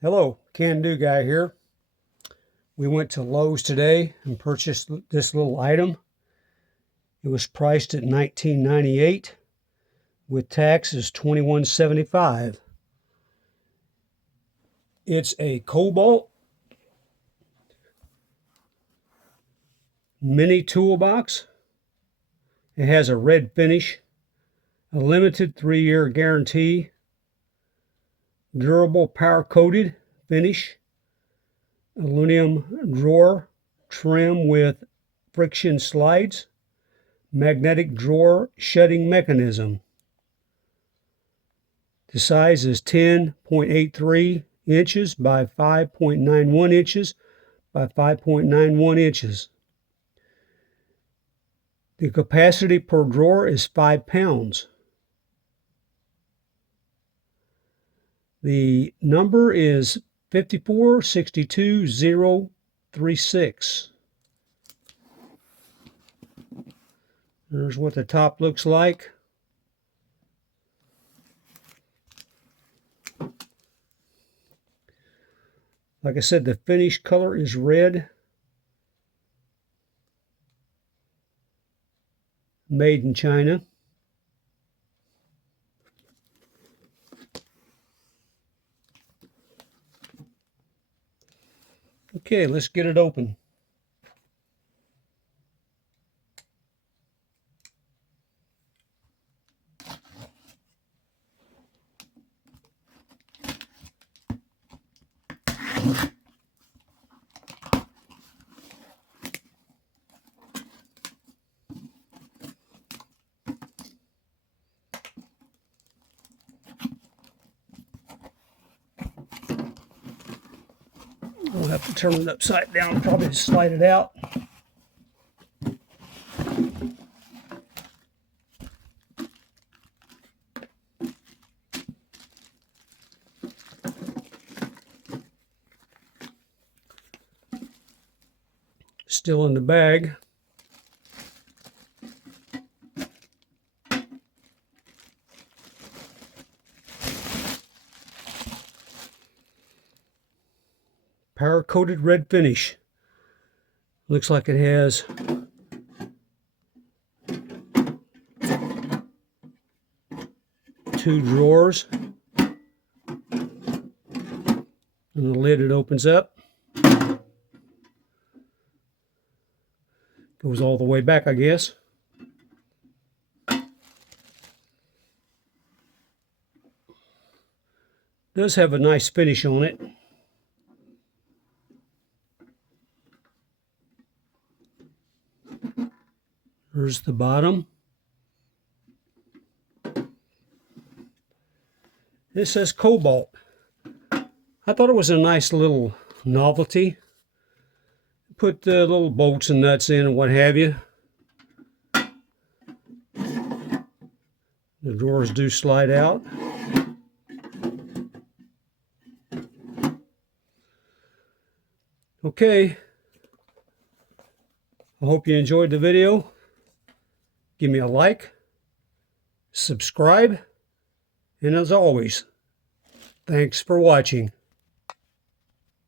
Hello, Can Do Guy here. We went to Lowe's today and purchased this little item. It was priced at $19.98. With tax is $21.75. It's a KOBALT Mimi Toolbox. It has a red finish, a limited 3-year guarantee, durable power-coated finish, aluminum drawer trim with friction slides, magnetic drawer shutting mechanism. The size is 10.83 inches by 5.91 inches by 5.91 inches. The capacity per drawer is 5 pounds. The number is 5462036. There's what the top looks like. Like I said, the finish color is red. Made in China. Okay, let's get it open. We'll have to turn it upside down, probably slide it out. Still in the bag. Power-coated red finish. Looks like it has two drawers. And the lid, it opens up. Goes all the way back, I guess. Does have a nice finish on it. There's the bottom. It says KOBALT. I thought it was a nice little novelty. Put little bolts and nuts in and what have you. The drawers do slide out. Okay. I hope you enjoyed the video. Give me a like, subscribe, and as always, thanks for watching.